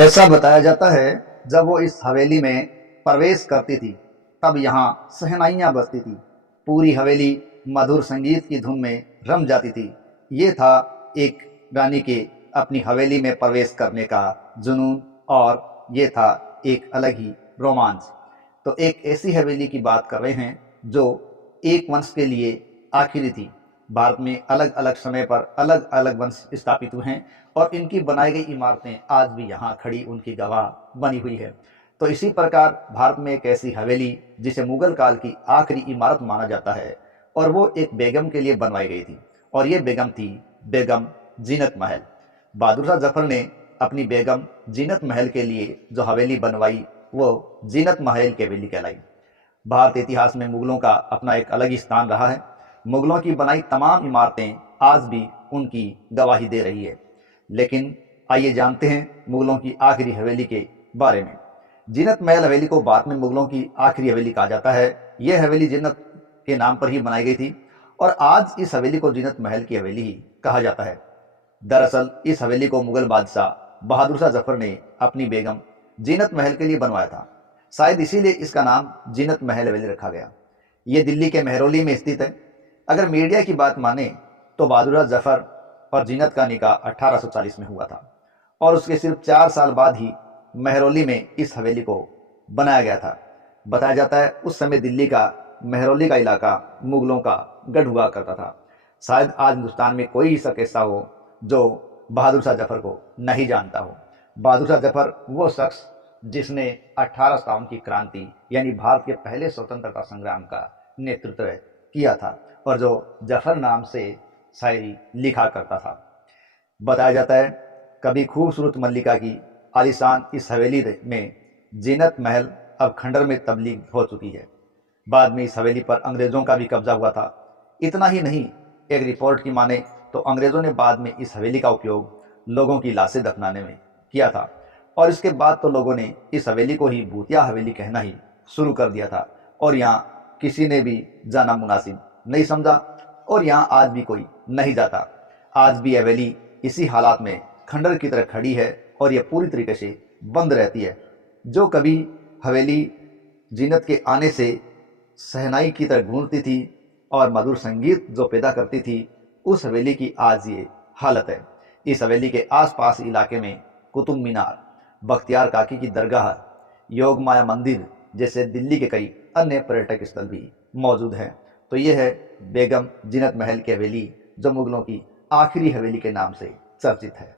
ऐसा बताया जाता है, जब वो इस हवेली में प्रवेश करती थी तब यहाँ शहनाइयाँ बजती थी। पूरी हवेली मधुर संगीत की धुन में रम जाती थी। ये था एक रानी के अपनी हवेली में प्रवेश करने का जुनून, और ये था एक अलग ही रोमांच। तो एक ऐसी हवेली की बात कर रहे हैं जो एक वंश के लिए आखिरी थी। भारत में अलग अलग समय पर अलग अलग वंश स्थापित हुए हैं और इनकी बनाई गई इमारतें आज भी यहाँ खड़ी उनकी गवाह बनी हुई है। तो इसी प्रकार भारत में एक ऐसी हवेली जिसे मुगल काल की आखिरी इमारत माना जाता है, और वो एक बेगम के लिए बनवाई गई थी, और ये बेगम थी बेगम जीनत महल। बहादुर शाह जफर ने अपनी बेगम जीनत महल के लिए जो हवेली बनवाई वो जीनत महल की हवेली कहलाई। भारत इतिहास में मुगलों का अपना एक अलग ही स्थान रहा है। मुगलों की बनाई तमाम इमारतें आज भी उनकी गवाही दे रही है। लेकिन आइए जानते हैं मुगलों की आखिरी हवेली के बारे में। जीनत महल हवेली को बाद में मुगलों की आखिरी हवेली कहा जाता है। यह हवेली जीनत के नाम पर ही बनाई गई थी, और आज इस हवेली को जीनत महल की हवेली ही कहा जाता है। दरअसल इस हवेली को मुगल बादशाह बहादुर शाह जफर ने अपनी बेगम जीनत महल के लिए बनवाया था। शायद इसीलिए इसका नाम जीनत महल हवेली रखा गया। ये दिल्ली के मेहरौली में स्थित है। अगर मीडिया की बात माने तो बहादुर शाह जफर और जीनत का निकाह 1840 में हुआ था, और उसके सिर्फ 4 साल बाद ही मेहरौली में इस हवेली को बनाया गया था। बताया जाता है उस समय दिल्ली का मेहरौली का इलाका मुगलों का गढ़ हुआ करता था। शायद आज हिंदुस्तान में कोई शख्स ऐसा हो जो बहादुर शाह जफर को नहीं जानता हो। बहादुर शाह जफर वो शख्स जिसने 1857 की क्रांति यानी भारत के पहले स्वतंत्रता संग्राम का नेतृत्व किया था, और जो जफर नाम से शायरी लिखा करता था। बताया जाता है कभी खूबसूरत मल्लिका की आलीशान इस हवेली में जीनत महल अब खंडर में तब्दील हो चुकी है। बाद में इस हवेली पर अंग्रेज़ों का भी कब्जा हुआ था। इतना ही नहीं, एक रिपोर्ट की माने तो अंग्रेज़ों ने बाद में इस हवेली का उपयोग लोगों की लाशें दफनाने में किया था, और इसके बाद तो लोगों ने इस हवेली को ही भूतिया हवेली कहना ही शुरू कर दिया था, और यहाँ किसी ने भी जाना मुनासिब नहीं समझा, और यहाँ आज भी कोई नहीं जाता। आज भी हवेली इसी हालात में खंडर की तरह खड़ी है, और यह पूरी तरीके से बंद रहती है। जो कभी हवेली जीनत के आने से शहनाई की तरह गूंजती थी और मधुर संगीत जो पैदा करती थी, उस हवेली की आज ये हालत है। इस हवेली के आसपास इलाके में कुतुब मीनार, बख्तियार काकी की दरगाह, योग माया मंदिर जैसे दिल्ली के कई अन्य पर्यटक स्थल भी मौजूद हैं। तो यह है बेगम जीनत महल की हवेली, जो मुगलों की आखिरी हवेली के नाम से चर्चित है।